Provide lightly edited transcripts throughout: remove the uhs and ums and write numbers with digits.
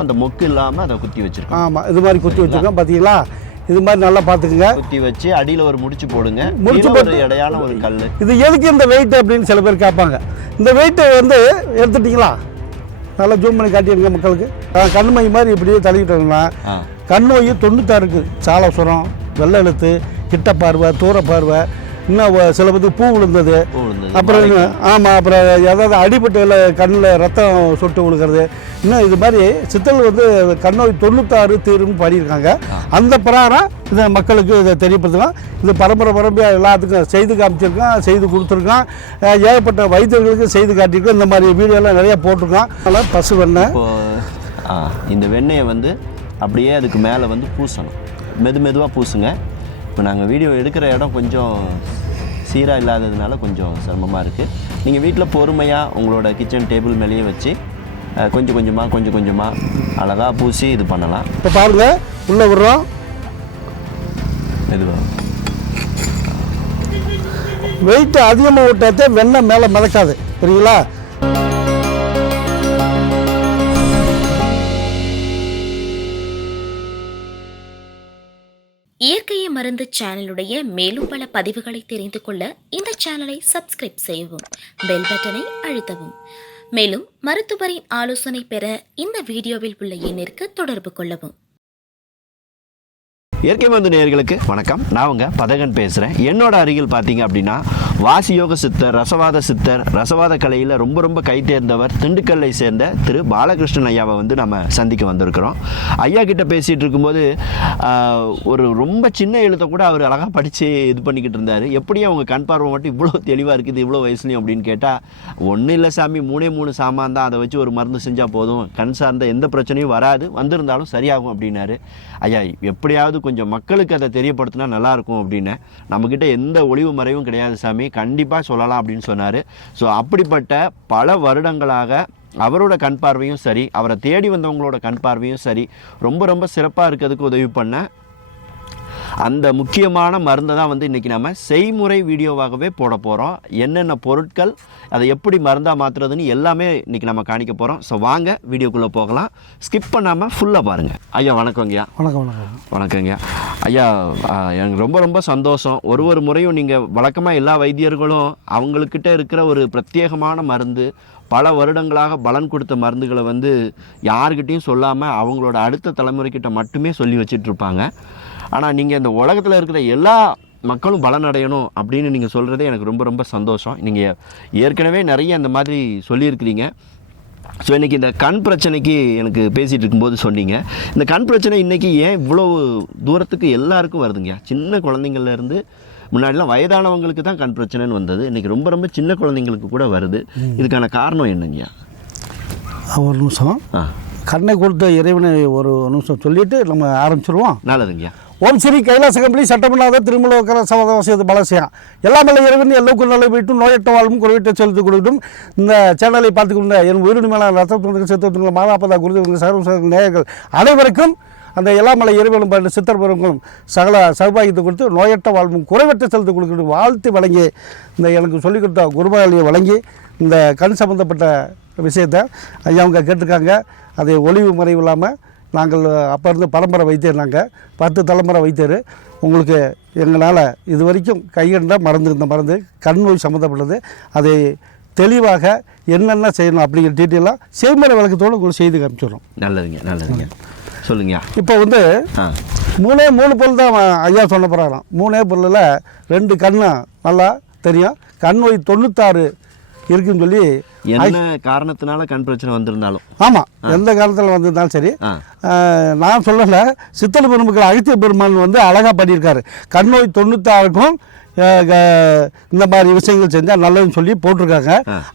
அந்த மொக்கு இல்லாமல் அதை குத்தி வச்சிருக்கோம். ஆமாம், இது மாதிரி குத்தி வச்சுருக்கோம். பார்த்தீங்களா, இது மாதிரி நல்லா பார்த்துக்குங்க. குத்தி வச்சு அடியில் ஒரு முடிச்சு போடுங்க. முடிச்சு போட்டு இடையான ஒரு கல். இது எதுக்கு இந்த வெயிட் அப்படின்னு சில பேர் கேட்பாங்க. இந்த வெயிட்டை வந்து எடுத்துட்டிங்களா, நல்லா ஜூம் பண்ணி காட்டிடுங்க மக்களுக்கு. கண்மை மாதிரி இப்படியே தள்ளிக்கிட்டோம்னா கண் நோய் 96 சால சுரம், வெள்ளை எழுத்து, கிட்ட பார்வை, தூர பார்வை, இன்னும் சில பேருக்கு பூ விழுந்தது, அப்புறம் ஆமாம், அப்புறம் ஏதாவது அடிபட்டு கண்ணில் ரத்தம் சொட்டு விழுக்கிறது, இன்னும் இது மாதிரி சித்தல் வந்து கண் நோய் 96 தீருன்னு பாடியிருக்காங்க. அந்த பிரகாரம் இதை மக்களுக்கு இதை தெரியப்படுத்தலாம். இது பரம்பரையாக எல்லாத்துக்கும் செய்து காமிச்சிருக்கோம், செய்து கொடுத்துருக்கோம். ஏகப்பட்ட வைத்தியர்களுக்கு செய்து காட்டியிருக்கோம். இந்த மாதிரி வீடியோலாம் நிறையா போட்டிருக்கோம். அதனால் பசு வெண்ணெய், இந்த வெண்ணெயை வந்து அப்படியே அதுக்கு மேலே வந்து பூசணும். மெதுவாக பூசுங்க. இப்போ நாங்கள் வீடியோ எடுக்கிற இடம் கொஞ்சம் சீராக இல்லாததுனால கொஞ்சம் சிரமமாக இருக்குது. நீங்கள் வீட்டில் பொறுமையாக உங்களோட கிச்சன் டேபிள் மேலேயே வச்சு கொஞ்சம் கொஞ்சமாக அழகாக பூசி இது பண்ணலாம். இப்போ பாருங்கள், உள்ளே விடுறோம். மெதுவாக வெயிட் அதிகமாக விட்டாத்தே வெண்ணெய் மேலே மிதக்காது, சரிங்களா? இயற்கையை மருந்து சேனலுடைய மேலும் பல பதிவுகளை தெரிந்து கொள்ள இந்த சேனலை சப்ஸ்கிரைப் செய்யவும், பெல் பட்டனை அழுத்தவும். மேலும் மருத்துவரின் ஆலோசனை பெற இந்த வீடியோவில் உள்ள எண்ணிற்கு தொடர்பு கொள்ளவும். இயற்கை மருந்து நேயர்களுக்கு வணக்கம். நான் உங்கள் பதகன் பேசுகிறேன். என்னோட அருகில் பார்த்தீங்க அப்படின்னா வாசியோக சித்தர், ரசவாத கலையில் ரொம்ப கை தேர்ந்தவர், திண்டுக்கல்லை சேர்ந்த திரு பாலகிருஷ்ணன் ஐயாவை வந்து நம்ம சந்திக்க வந்திருக்கிறோம். ஐயா கிட்ட பேசிகிட்டு இருக்கும்போது ஒரு ரொம்ப சின்ன எழுத்தை கூட அவர் அழகாக படித்து இது பண்ணிக்கிட்டு இருந்தார். எப்படியும் அவங்க கண் பார்வை மட்டும் இவ்வளோ தெளிவாக இருக்குது இவ்வளோ வயசுலையும் அப்படின்னு கேட்டால், ஒன்றும் இல்லை சாமி, 3 சாமான் தான், அதை வச்சு ஒரு மருந்து செஞ்சால் போதும், கண் சார்ந்த எந்த பிரச்சனையும் வராது, வந்திருந்தாலும் சரியாகும் அப்படின்னாரு. ஐயா, எப்படியாவது கொஞ்சம் மக்களுக்கு அதை தெரியப்படுத்தினா நல்லாயிருக்கும் அப்படின்னு. நம்மக்கிட்ட எந்த ஒளிவு மறைவும் கிடையாது சாமி, கண்டிப்பாக சொல்லலாம் அப்படின்னு சொன்னார். ஸோ அப்படிப்பட்ட பல வருடங்களாக அவரோட கண் பார்வையும் சரி, அவரை தேடி வந்தவங்களோட கண் பார்வையும் சரி, ரொம்ப சிறப்பாக இருக்கிறதுக்கு உதவி பண்ண அந்த முக்கியமான மருந்தை தான் வந்து இன்றைக்கி நம்ம செய்முறை வீடியோவாகவே போட போகிறோம். என்னென்ன பொருட்கள், அதை எப்படி மருந்தாக மாற்றுறதுன்னு எல்லாமே இன்றைக்கி நம்ம காணிக்க போகிறோம். ஸோ வாங்க வீடியோக்குள்ளே போகலாம். ஸ்கிப் பண்ணாமல் ஃபுல்லாக பாருங்கள். ஐயா வணக்கங்கய்யா. வணக்கங்கய்யா. ஐயா, எனக்கு ரொம்ப சந்தோஷம். ஒரு முறையும் நீங்கள் வழக்கமாக எல்லா வைத்தியர்களும் அவங்கக்கிட்ட இருக்கிற ஒரு பிரத்யேகமான மருந்து, பல வருடங்களாக பலன் கொடுத்த மருந்துகளை வந்து யாருக்கிட்டையும் சொல்லாமல் அவங்களோட அடுத்த தலைமுறைக்கிட்ட மட்டுமே சொல்லி வச்சிட்ருப்பாங்க. ஆனால் நீங்கள் இந்த உலகத்தில் இருக்கிற எல்லா மக்களும் பலனடையணும் அப்படின்னு நீங்கள் சொல்கிறதே எனக்கு ரொம்ப சந்தோஷம். நீங்கள் ஏற்கனவே நிறைய இந்த மாதிரி சொல்லியிருக்கிறீங்க. ஸோ இன்றைக்கி இந்த கண் பிரச்சனைக்கு எனக்கு பேசிகிட்டு இருக்கும்போது சொன்னீங்க, இந்த கண் பிரச்சனை இன்றைக்கி ஏன் இவ்வளோ தூரத்துக்கு எல்லாருக்கும் வருதுங்க? சின்ன குழந்தைங்கள்லேருந்து, முன்னாடிலாம் வயதானவங்களுக்கு தான் கண் பிரச்சனைன்னு வந்தது, இன்றைக்கி ரொம்ப சின்ன குழந்தைங்களுக்கு கூட வருது. இதுக்கான காரணம் என்னங்கய்யா? ஒரு நிமிஷம், கண்ணை கொடுத்த இறைவனை ஒரு நிமிஷம் சொல்லிட்டு நம்ம ஆரம்பிச்சிருவோம். நல்லதுங்கய்யா. ஓம் ஸ்ரீ கைலாச கம்பளி சட்டமன்னாத திருமலோகர சவகாசியது பலசியா எல்லாமல்ல இறைவன் எல்லோருக்கும் நல்ல வீட்டும் நோயற்ற வாழ்வும் குறைவிட்ட செலுத்திக் கொடுக்கும். இந்த சேனலை பார்த்துக்கொண்ட என் உயிரினு மேலே ரத்தத்துக்கு சித்தத்துக்கு மாதாப்பதா குருதேவங்க சர்வ நேயர்கள் அனைவருக்கும் அந்த எல்லாமலை இறைவனும் பாட்டு சித்தர் பெருங்களும் சகல சௌபாகியத்தை கொடுத்து நோயற்ற வாழ்வும் குறைவற்ற செலுத்திக் கொடுக்கணும் வாழ்த்து வழங்கி, இந்த எனக்கு சொல்லிக் கொடுத்த குருபாலியை வழங்கி இந்த கண் சம்மந்தப்பட்ட விஷயத்தை ஐயாவுங்க கேட்டிருக்காங்க. அதை ஒளிவு மறைவு இல்லாமல் நாங்கள் அப்போ இருந்து பரம்பரை வைத்தியர், நாங்கள் 10 தலைமுறை வைத்தியர். உங்களுக்கு எங்களால் இது வரைக்கும் கைகண்ட மருந்து, இந்த மருந்து கண் நோய் சம்மந்தப்பட்டது, அதை தெளிவாக என்னென்ன செய்யணும் அப்படிங்கிற டீட்டெயிலாக செய்முறை விளக்கத்தோடு உங்களுக்கு செய்து காமிச்சிடுறோம். நல்லதுங்க சொல்லுங்க. இப்போ வந்து 3 பொருள் தான் ஐயா சொன்ன பிரகாரம். 3 பொருளில் 2 கண்ணு நல்லா தெரியும். கண் நோய் 96 இருக்குன்னு சொல்லி, என்ன காரணத்தினால கண் பிரச்சனை வந்திருந்தாலும், ஆமாம், எந்த காலத்தில் வந்திருந்தாலும் சரி, நான் சொல்லலை, சித்தல் பெருமக்கள் அகத்திய பெருமான் வந்து அழகாக பண்ணியிருக்காரு. கண் நோய் 96க்கும் இந்த மாதிரி விஷயங்கள் செஞ்சால் நல்லதுன்னு சொல்லி போட்டிருக்காங்க.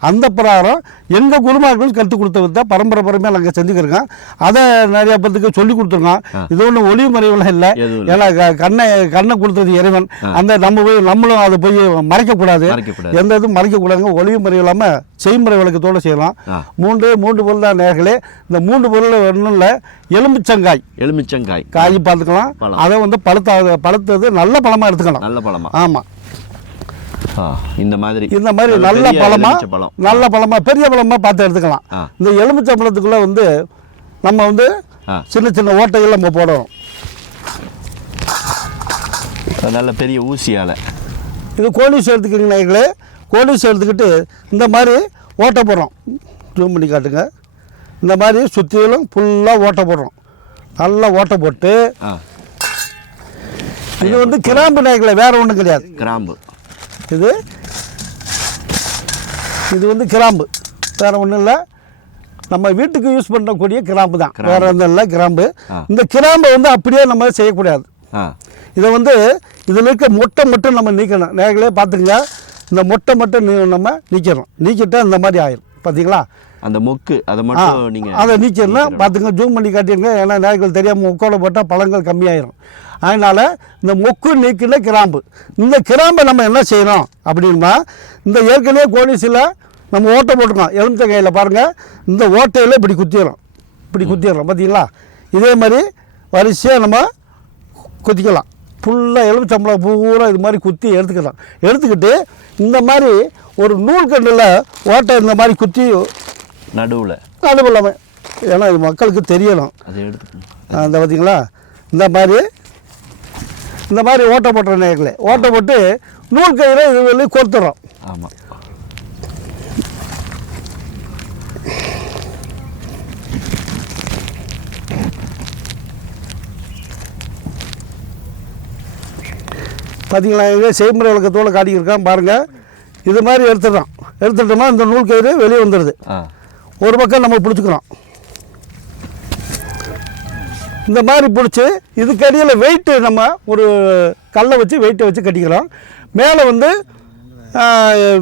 அந்த பிரகாரம் எங்கள் குருமார்கள் கற்றுக் கொடுத்த பரம்பரையாக நாங்கள் செஞ்சுக்கிறோம். அதை நிறைய பேருக்கு சொல்லி கொடுத்துருக்கோம். இது ஒன்றும் ஒளிவு மறைவுலாம் இல்லை. ஏன்னா கண்ணை கொடுத்தது இறைவன். அந்த நம்மளும் அதை போய் மறைக்கக்கூடாது, எந்த இதுவும் மறைக்கக்கூடாதுங்க. ஒளிவு மறைவு இல்லாமல் செய்முறை விளக்கத்தோடு செய்யலாம். 3 பொருள் தான் நேர்களே. இந்த 3 பொருள் ஒன்றும் இல்லை, எலுமிச்சங்காய் காய் பார்த்துக்கலாம். அதை வந்து பழுத்தது நல்ல பழமாக எடுத்துக்கலாம். நல்ல பழமா? ஆமாம். இந்த மாதிரி நல்ல பழமா பெரிய பழமா பார்த்து எடுத்துக்கலாம். இந்த எலுமிச்சை பழத்துக்குள்ள வந்து நம்ம வந்து சின்ன சின்ன ஓட்டைகள் நம்ம போடணும். நல்ல பெரிய ஊசியால் இது கோலிஸ் எடுத்துக்கிங்க நேயர்களே. கோலிஸ் எடுத்துக்கிட்டு இந்த மாதிரி ஓட்டை போடுறோம். ஜூம் பண்ணி காட்டுங்க. இந்த மாதிரி சுற்றிலும் ஃபுல்லாக ஓட்டை போடுறோம். நல்லா ஓட்டை போட்டு இது வந்து கிராம்பு நேயர்களே, வேறு ஒன்றும் கிடையாது. கிராம்பு இது வந்து கிராம்பு, வேறு ஒன்றும் இல்லை. நம்ம வீட்டுக்கு யூஸ் பண்ணக்கூடிய கிராம்பு தான், வேறு ஒன்றும் இல்லை. கிராம்பு. இந்த கிராம்பை வந்து அப்படியே நம்ம செய்யக்கூடாது. இதை வந்து இதில் இருக்க மொட்டை மட்டும் நம்ம நீக்கணும். நேர்களே பார்த்துங்க, இந்த மொட்டை மட்டும் நம்ம நீக்கிறோம். நீக்கிட்டால் இந்த மாதிரி ஆயிரும். பார்த்தீங்களா, அந்த மொக்கு அதை மட்டும் நீங்கள் அதை நீக்கிறோம்னா பார்த்துங்க. ஜூம் பண்ணி காட்டிடுங்க. ஏன்னா நேர்கள் தெரியாமல் மொக்கோட போட்டால் பழங்கள் கம்மியாயிரும். அதனால் இந்த மொக்கு நீக்கின கிராம்பு. இந்த கிராம்பை நம்ம என்ன செய்யணும் அப்படின்னா, இந்த ஏற்கனவே கோலிஸில் நம்ம ஓட்டை போட்டுருக்கோம். எலுமிச்சங்காயில் பாருங்கள், இந்த ஓட்டையில் இப்படி குத்திடுறோம். பார்த்தீங்களா, இதே மாதிரி வரிசையாக நம்ம குத்திக்கலாம். ஃபுல்லாக எலுமிச்சம்பழம் பூரா இது மாதிரி குத்தி எடுத்துக்கலாம். எடுத்துக்கிட்டு இந்த மாதிரி ஒரு நூல்கண்டில் ஓட்டை இந்த மாதிரி குத்தி நடுவில் ஏன்னா இது மக்களுக்கு தெரியணும். அதை எடுத்து அந்த பார்த்தீங்களா, இந்த மாதிரி ஓட்டை போட்டுற நேர்களே, ஓட்டை போட்டு நூல் கயிறு இது வெளியே கோர்த்துறோம். ஆமாம். பார்த்தீங்களா, இங்கே செய்முறை விளக்கத்தோடு காட்டிக்கிருக்கான் பாருங்கள். இது மாதிரி எடுத்துட்டோம்னா இந்த நூல் கயிறு வெளியே வந்துடுது. ஒரு பக்கம் நம்ம பிடிச்சிக்கிறோம். இந்த மாதிரி பிடிச்சி இதுக்கடியில் வெயிட்டு நம்ம ஒரு கல்லை வச்சு வெயிட்டை வச்சு கட்டிக்கிறோம். மேலே வந்து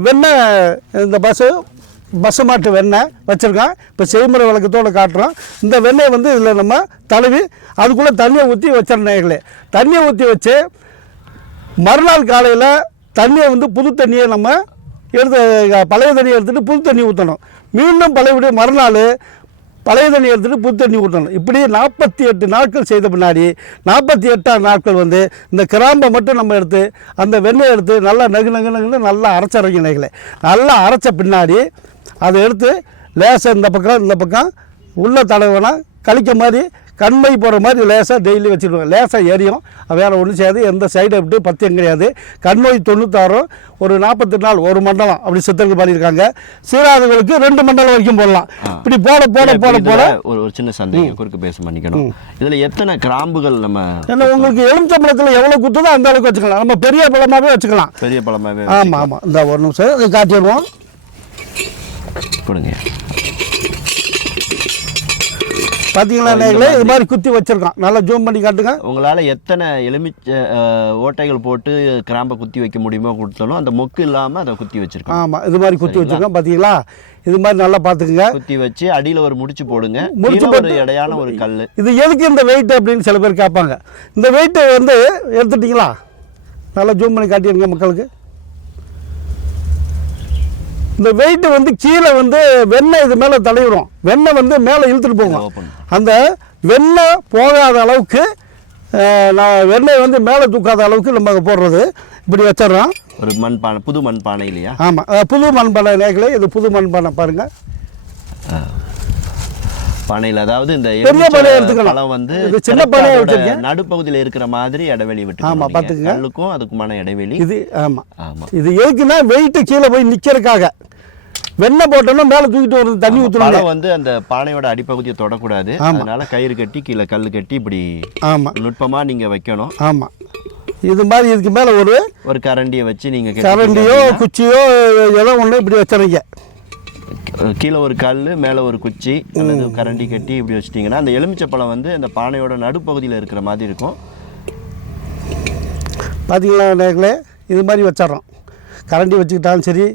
வெண்ணெய், இந்த பசு மாட்டு வெண்ணெய் வச்சுருக்கோம். இப்போ செய்முறை விளக்கத்தோடு காட்டுறோம். இந்த வெண்ணெய் வந்து இதில் நம்ம தழுவி அதுக்குள்ளே தண்ணியை ஊற்றி வச்சிடணும். தண்ணியை ஊற்றி வச்சு மறுநாள் காலையில் தண்ணியை வந்து புது தண்ணியை நம்ம பழைய தண்ணியை எடுத்துகிட்டு புது தண்ணி ஊற்றணும். மீண்டும் மறுநாள் பழைய தண்ணி எடுத்துகிட்டு புது தண்ணி ஊற்றணும். இப்படி 48 நாட்கள் செய்த பின்னாடி 48ஆம் நாட்கள் வந்து இந்த கிராம்பை மட்டும் நம்ம எடுத்து அந்த வெண்ணெய் எடுத்து நல்லா நகுன்னு நல்லா அரைச்சிறங்கினீங்களே. நல்லா அரைச்ச பின்னாடி அதை எடுத்து லேசாக இந்த பக்கம் உள்ள தடவைனா கழிக்க மாதிரி கண்மை போகிற மாதிரி லேசாக டெய்லி வச்சுடுவோம். லேசாக எரியும், வேறு ஒன்றும் செய்யாது. எந்த சைடு எஃபெக்ட்டு பத்தியம் கிடையாது. கண்நோய் 96 ஒரு 48 நாள், ஒரு மண்டலம் அப்படி சித்தர்கள் பண்ணியிருக்காங்க. சீராதுகளுக்கு 2 மண்டலம் வரைக்கும் போடலாம். இப்படி போட ஒரு சின்ன சந்தேகம் குறுக்கு பேச பண்ணிக்கணும். இதில் எத்தனை கிராம்புகள் நம்ம ஏன்னா உங்களுக்கு எலுமிச்சம்பழத்தில் எவ்வளோ குத்துதோ அந்த அளவுக்கு வச்சுக்கலாம். நம்ம பெரிய பழமாகவே வச்சுக்கலாம். பெரிய பழமாகவே. ஆமாம். இந்த ஒரு நிமிஷம் காட்டிடுவோம். கொடுங்க. பார்த்தீங்களா நேர்களே, இது மாதிரி குத்தி வச்சிருக்கோம். நல்லா ஜூம் பண்ணி காட்டுங்க. உங்களால் எத்தனை எலுமிச்சை ஓட்டைகள் போட்டு கிராம்பை குத்தி வைக்க முடியுமோ கொடுத்தாலும் அந்த மொக்கு இல்லாமல் அதை குத்தி வச்சிருக்கோம். ஆமாம், இது மாதிரி குத்தி வச்சிருக்கோம். பார்த்தீங்களா, இது மாதிரி நல்லா பார்த்துக்குங்க. குத்தி வச்சு அடியில் ஒரு முடிச்சு போடுங்க. முடிச்சு போட்டு இடையான ஒரு கல். இது எதுக்கு இந்த வெயிட் அப்படின்னு சில பேர் கேட்பாங்க. இந்த வெயிட்டை வந்து எடுத்துட்டிங்களா, நல்லா ஜூம் பண்ணி காட்டிடுங்க மக்களுக்கு. இந்த வெயிட்டு வந்து கீழே வந்து வெண்ணெய் இது மேலே தடவிடும். வெண்ணெய் வந்து மேலே இழுத்துட்டு போகும். அந்த வெண்ணெய் போகாத அளவுக்கு வெண்ணெய் வந்து மேலே தூக்காத அளவுக்கு நம்ம போடுறது. இப்படி வச்சிடறோம். ஒரு மண்பானை, புது மண்பானை இல்லையா? ஆமாம், புது மண்பானை நேர்களே. இது புது மண்பானை பாருங்கள். பானையில், அதாவது இந்த பெரிய பானை எடுத்துக்கலாம். வந்து சின்ன பானை வச்சிருக்கேன். நடுப்பகுதியில் இருக்கிற மாதிரி இடைவெளி விட்டு. ஆமாம், பார்த்துக்குங்க. கல்லுக்கும் அதுக்குமான இடைவெளி இது. ஆமாம். இது எதுக்குன்னா வெயிட்டு கீழே போய் நிற்கிறதுக்காக. வெண்ணெய் போட்டோம்னா மேலே தூக்கிட்டு ஒரு தண்ணி ஊற்றணும். வந்து அந்த பானையோட அடிப்பகுதியை தொடக்கூடாது. அதனால கயிறு கட்டி கீழே கல் கட்டி இப்படி நுட்பமாக நீங்கள் வைக்கணும். ஆமாம், இது மாதிரி இதுக்கு மேலே ஒரு கரண்டியை வச்சு நீங்கள் கரண்டியோ குச்சியோ ஏதோ ஒன்று இப்படி வச்சுறீங்க. கீழே ஒரு கல், மேலே ஒரு குச்சி அல்லது கரண்டி கட்டி இப்படி வச்சிட்டிங்கன்னா அந்த எலுமிச்சை பழம் வந்து அந்த பானையோட நடுப்பகுதியில் இருக்கிற மாதிரி இருக்கும். பார்த்தீங்களா நேர்களே, இது மாதிரி வச்சிடறோம். கரண்டி வச்சுக்கிட்டாலும் சரி,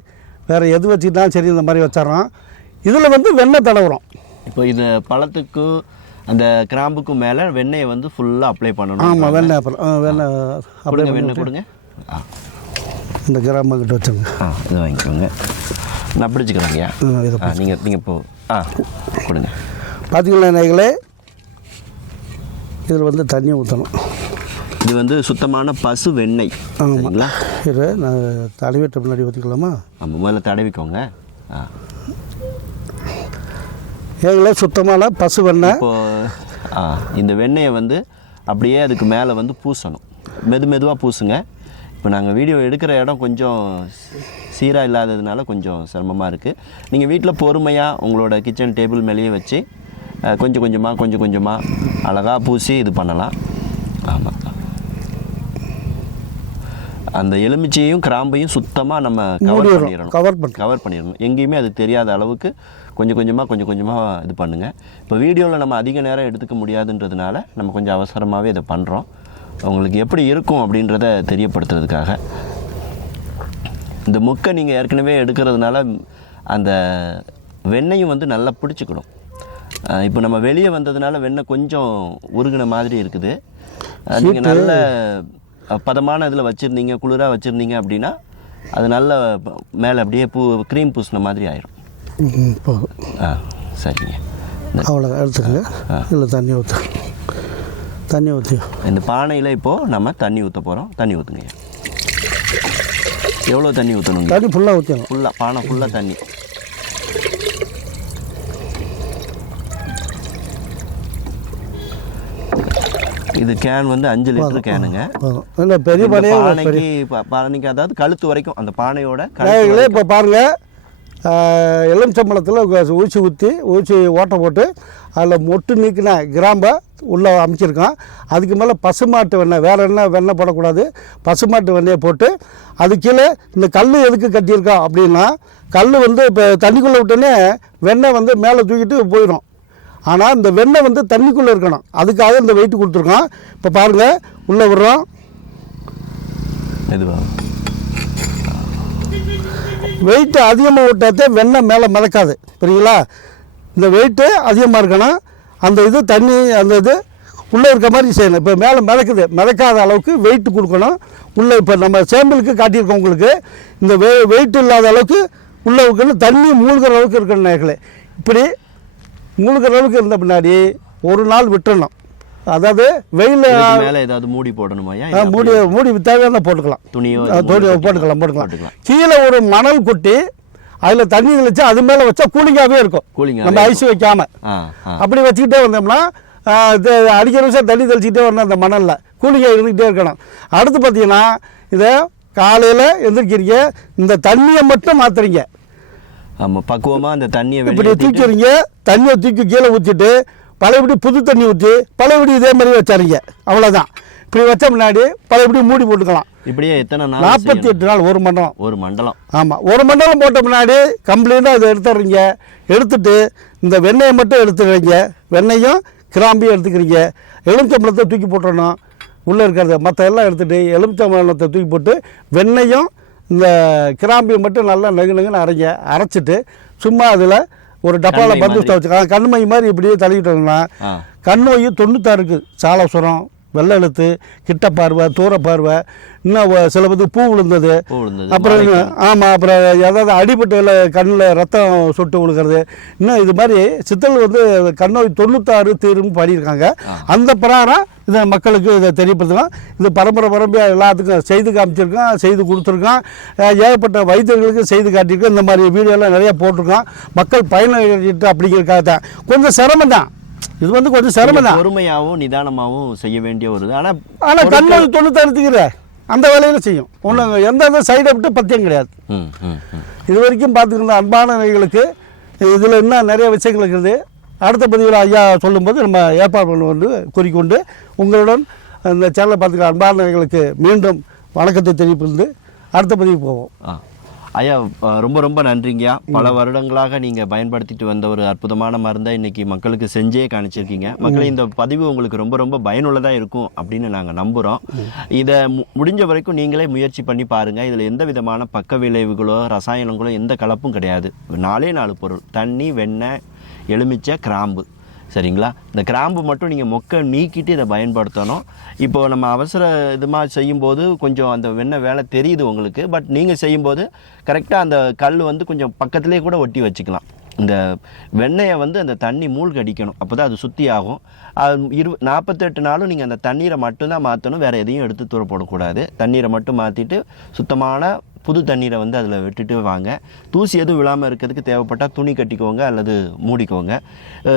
வேறு எது வச்சுக்கிட்டாலும் சரி, இந்த மாதிரி வச்சிடறோம். இதில் வந்து வெண்ணெய் தடவுறோம். இப்போ இது பழத்துக்கு அந்த கிராம்புக்கும் மேலே வெண்ணெயை வந்து ஃபுல்லாக அப்ளை பண்ணணும். ஆமாம், வெண்ணெய் அப்புறம் வெண்ணெய் அப்ளை வெண்ணெய் கொடுங்க. இந்த கிராம்பு கிட்ட வச்சுங்க. இது வாங்கிக்கோங்க. நான் பிடிச்சிக்கிறேங்கய்யா. நீங்கள் இப்போ கொடுங்க. பார்த்தீங்களா நேர்களே, இதில் வந்து தண்ணி ஊற்றணும். இது வந்து சுத்தமான பசு வெண்ணெய். ஆமாங்களா? இது நான் தடவிட்ட பின்னாடி ஊற்றிக்கலாமா? ஆமாம், முதல்ல தடவிக்கோங்க. ஏங்களே சுத்தமான பசு வெண்ணெய். இப்போது இந்த வெண்ணெயை வந்து அப்படியே அதுக்கு மேலே வந்து பூசணும். மெதுவாக பூசுங்க. இப்போ நாங்கள் வீடியோ எடுக்கிற இடம் கொஞ்சம் சீராக இல்லாததுனால கொஞ்சம் சிரமமாக இருக்குது. நீங்கள் வீட்டில் பொறுமையாக உங்களோட கிச்சன் டேபிள் மேலேயே வச்சு கொஞ்சம் கொஞ்சமாக அழகாக பூசி இது பண்ணலாம். ஆமாம், அந்த எலுமிச்சையும் கிராம்பையும் சுத்தமாக நம்ம கவர் பண்ணிடணும். எங்கேயுமே அது தெரியாத அளவுக்கு கொஞ்சம் கொஞ்சமாக இது பண்ணுங்கள். இப்போ வீடியோவில் நம்ம அதிக நேரம் எடுத்துக்க முடியாதுன்றதுனால நம்ம கொஞ்சம் அவசரமாகவே இதை பண்ணுறோம். உங்களுக்கு எப்படி இருக்கும் அப்படின்றத தெரியப்படுத்துறதுக்காக. இந்த முக்கை நீங்கள் ஏற்கனவே எடுக்கிறதுனால அந்த வெண்ணெயும் வந்து நல்லா பிடிச்சிக்கிடும். இப்போ நம்ம வெளியே வந்ததுனால வெண்ணெய் கொஞ்சம் உருகின மாதிரி இருக்குது. நீங்கள் நல்ல பதமான இதில் வச்சுருந்தீங்க, குளிராக வச்சுருந்தீங்க அப்படின்னா அது நல்ல மேலே அப்படியே க்ரீம் பூசின மாதிரி ஆயிரும். சரிங்க, அவ்வளோ எடுத்துக்கங்க. இல்லை தண்ணி ஊற்றி இந்த பானையில் இப்போது நம்ம தண்ணி ஊற்ற போகிறோம். தண்ணி ஊற்றுங்க. எவ்வளோ தண்ணி ஊற்றணுங்க? தண்ணி ஃபுல்லாக ஊற்றணும். பானை ஃபுல்லாக தண்ணி. இது கேன் வந்து 5 லிட்டர் கேனுங்க. இல்லை பெரிய பானைக்கு அதாவது கழுத்து வரைக்கும் அந்த பானையோட. இப்போ பாருங்கள், எலுமிச்சம்பழத்தில் ஊற்றி ஓட்டை போட்டு அதில் மொட்டு நீக்கின கிராம்பை உள்ளே அமைச்சிருக்கோம். அதுக்கு மேலே பசுமாட்டு வெண்ணெய், வேறு என்ன வெண்ணெய் போடக்கூடாது, பசுமாட்டு வெண்ணெயை போட்டு அது கீழே இந்த கல் எதுக்கு கட்டியிருக்கோம் அப்படின்னா, கல் வந்து இப்போ தண்ணிக்குள்ளே விட்டோன்னே வெண்ணெய் வந்து மேலே தூக்கிட்டு போயிடும். ஆனால் இந்த வெண்ணெய் வந்து தண்ணிக்குள்ளே இருக்கணும், அதுக்காக இந்த வெயிட் கொடுத்துருக்கோம். இப்போ பாருங்கள், உள்ளே விடுறோம். வெயிட்டு அதிகமாக விட்டாதே வெண்ணெய் மேலே மிதக்காது, புரியுங்களா? இந்த வெயிட்டு அதிகமாக இருக்கணும். அந்த இது தண்ணி அந்த இது உள்ளே இருக்க மாதிரி செய்யணும். இப்போ மேலே மிதக்காத அளவுக்கு வெயிட்டு கொடுக்கணும். உள்ளே இப்போ நம்ம சேம்பிளுக்கு காட்டியிருக்கோம் உங்களுக்கு. இந்த வெயிட் இல்லாத அளவுக்கு உள்ளே இருக்கணும். தண்ணி மூழ்கிற அளவுக்கு இருக்கணும் நேர்களே. இப்படி மூழ்கிற அளவுக்கு இருந்த பின்னாடி ஒரு நாள் விட்டுறணும். அதாவது வெயில் மேலே ஏதாவது மூடி போடணுமா? மூடி தேவையான போட்டுக்கலாம். துணியோ போட்டுக்கலாம். கீழே ஒரு மணல் கொட்டி அதில் தண்ணி தெளிச்சு அது மேலே வச்சா கூலிங்காகவே இருக்கும். நம்ம ஐஸ் வைக்காம அப்படி வச்சுக்கிட்டே வந்தோம்னா அடிக்கிற நிமிஷம் தண்ணி தெளிச்சுக்கிட்டே வரணும். அந்த மணலில் கூலிங்காக இருந்துக்கிட்டே இருக்கணும். அடுத்து பார்த்தீங்கன்னா இதை காலையில் எந்திரிக்கிறீங்க, இந்த தண்ணியை மட்டும் மாற்றுறீங்க. ஆமாம், பக்குவமாக அந்த தண்ணியை இப்படி தூக்கிறீங்க. தண்ணியை தூக்கி கீழே ஊற்றிட்டு பழையபடி புது தண்ணி ஊற்றி பழையபடி இதே மாதிரி வச்சாருங்க. அவ்வளோதான். இப்படி வச்ச முன்னாடி பழையபடி மூடி போட்டுக்கலாம். இப்படியே எத்தனை நாள்? 48 நாள், ஒரு மண்டலம். ஆமாம், ஒரு மண்டலம் போட்ட முன்னாடி கம்ப்ளீட்டாக இதை எடுத்துடுறீங்க. எடுத்துட்டு இந்த வெண்ணெயை மட்டும் எடுத்துக்கிறீங்க. வெண்ணெயும் கிராம்பியும் எடுத்துக்கிறீங்க. எலுமிச்சம்பழத்தை தூக்கி போட்டுடணும். உள்ளே இருக்கிறத மற்ற எல்லாம் எடுத்துகிட்டு எலுமிச்சம்பழத்தை தூக்கி போட்டு வெண்ணெயும் இந்த கிராம்பியை மட்டும் நல்லா நெகுன்னு அரைச்சிட்டு சும்மா அதில் ஒரு டப்பாவில் பந்து வச்சுக்கலாம். கண்மை மாதிரி இப்படியே தள்ளிக்கிட்டோம்னா கண் நோய் 96 இருக்குது. சாலசுரம், வெள்ளை எழுத்து, கிட்ட பார்வை, தூர பார்வை, இன்னும் சில பேருக்கு பூ விழுந்தது, அப்புறம் ஆமாம், அப்புறம் ஏதாவது அடிபட்டு கண்ணில் ரத்தம் சொட்டு விழுக்கிறது, இன்னும் இது மாதிரி சித்தல் வந்து கண் நோய் 96 தீருன்னு பண்ணியிருக்காங்க. அந்த பிரகாரம் இதை மக்களுக்கு இதை தெரியப்படுத்தலாம். இது பரம்பரையாக எல்லாத்துக்கும் செய்து காமிச்சிருக்கோம், செய்து கொடுத்துருக்கோம். ஏகப்பட்ட வைத்தியர்களுக்கு செய்து காட்டியிருக்கோம். இந்த மாதிரி வீடியோலாம் நிறையா போட்டிருக்கோம். மக்கள் பயனடைஞ்சிட்டு அப்படிங்கிறதுக்காக தான். கொஞ்சம் சிரமம் தான் இது, வந்து கொஞ்சம் சிரமம் தான். பொறுமையாகவும் நிதானமாகவும் செய்ய வேண்டிய ஒரு இது. ஆனால் கண் நோய் 96 அந்த வேலையில் செய்யும். ஒன்று எந்த சைடு எஃபெக்ட்டும் பத்தியம் கிடையாது. இது வரைக்கும் பார்த்துக்கிற அன்பான நேயர்களுக்கு இதில் இன்னும் நிறைய விஷயங்கள் இருக்குது. அடுத்த பதிவில் ஐயா சொல்லும்போது நம்ம ஏற்பாடு பண்ணுவோம் கூறிக்கொண்டு உங்களுடன் இந்த சேனலை பார்த்துக்கிற அன்பான நேயர்களுக்கு மீண்டும் வணக்கத்தை தெரிவிப்பது. அடுத்த பதிவுக்கு போவோம். ஐயா, ரொம்ப நன்றிங்கய்யா. பல வருடங்களாக நீங்கள் பயன்படுத்திட்டு வந்த ஒரு அற்புதமான மருந்தை இன்றைக்கி மக்களுக்கு செஞ்சே காணிச்சிருக்கீங்க. மக்கள் இந்த பதிவு உங்களுக்கு ரொம்ப பயனுள்ளதாக இருக்கும் அப்படின்னு நாங்கள் நம்புகிறோம். இதை முடிஞ்ச வரைக்கும் நீங்களே முயற்சி பண்ணி பாருங்கள். இதில் எந்த விதமான பக்க விளைவுகளோ ரசாயனங்களோ எந்த கலப்பும் கிடையாது. 4 பொருள்: தண்ணி, வெண்ணெய், எலுமிச்சை, கிராம்பு. சரிங்களா? இந்த கிராம்பு மட்டும் நீங்கள் மொக்கை நீக்கிட்டு இதை பயன்படுத்தணும். இப்போது நம்ம அவசர இதுமாக செய்யும்போது கொஞ்சம் அந்த வெண்ணெய் வேலை தெரியுது உங்களுக்கு. பட் நீங்கள் செய்யும்போது கரெக்டாக அந்த கல் வந்து கொஞ்சம் பக்கத்துலேயே கூட ஒட்டி வச்சுக்கலாம். இந்த வெண்ணெயை வந்து அந்த தண்ணி மூழ்கடிக்கணும். அப்போ தான் அது சுத்தி ஆகும். 48 நாளும் நீங்கள் அந்த தண்ணீரை மட்டும்தான் மாற்றணும். வேறு எதையும் எடுத்து தூர போடக்கூடாது. தண்ணீரை மட்டும் மாற்றிட்டு சுத்தமான புது தண்ணீரை வந்து அதில் விட்டுட்டு வாங்க. தூசி எதுவும் விழாமல் இருக்கிறதுக்கு தேவைப்பட்டால் துணி கட்டிக்கோங்க அல்லது மூடிக்கோங்க.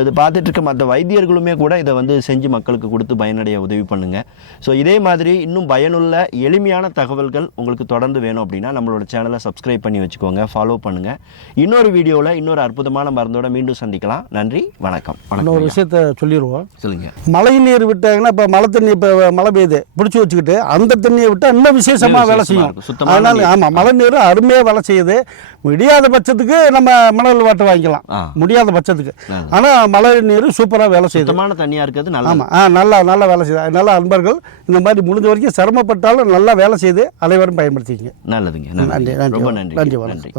இது பார்த்துட்டு இருக்க மற்ற வைத்தியர்களுமே கூட இதை வந்து செஞ்சு மக்களுக்கு கொடுத்து பயனடைய உதவி பண்ணுங்கள். ஸோ இதே மாதிரி இன்னும் பயனுள்ள எளிமையான தகவல்கள் உங்களுக்கு தொடர்ந்து வேணும் அப்படின்னா நம்மளோட சேனலை சப்ஸ்கிரைப் பண்ணி வச்சுக்கோங்க, ஃபாலோ பண்ணுங்கள். இன்னொரு வீடியோவில் இன்னொரு அற்புதமான மருந்தோட மீண்டும் சந்திக்கலாம். நன்றி, வணக்கம். ஒரு விஷயத்த சொல்லிடுவோம். சொல்லுங்கள். மழை நீர் விட்டாங்கன்னா இப்போ மழை தண்ணி இப்போ மழை பெய்யுது பிடிச்சி வச்சுக்கிட்டு அந்த தண்ணியை விட்டால் இன்னும் விசேஷமாக வேலை செய்யும். அதனால ஆமாம், மழை நீர் அருமையாக வேலை செய்யுது. முடியாத பட்சத்துக்கு நம்ம மினரல் வாட்டர் வாங்கிக்கலாம், முடியாத பட்சத்துக்கு. ஆனால் மழை நீர் சூப்பராக வேலை செய்யுது, சுத்தமான தண்ணியாக இருக்கிறது. ஆமாம், நல்லா வேலை செய்யுது. அதனால அன்பர்கள் இந்த மாதிரி முடிஞ்ச வரைக்கும் சிரமப்பட்டாலும் நல்லா வேலை செய்து அனைவரும் பயன்படுத்திக்கங்க. நல்லதுங்க. நன்றி, ரொம்ப நன்றி. நன்றி.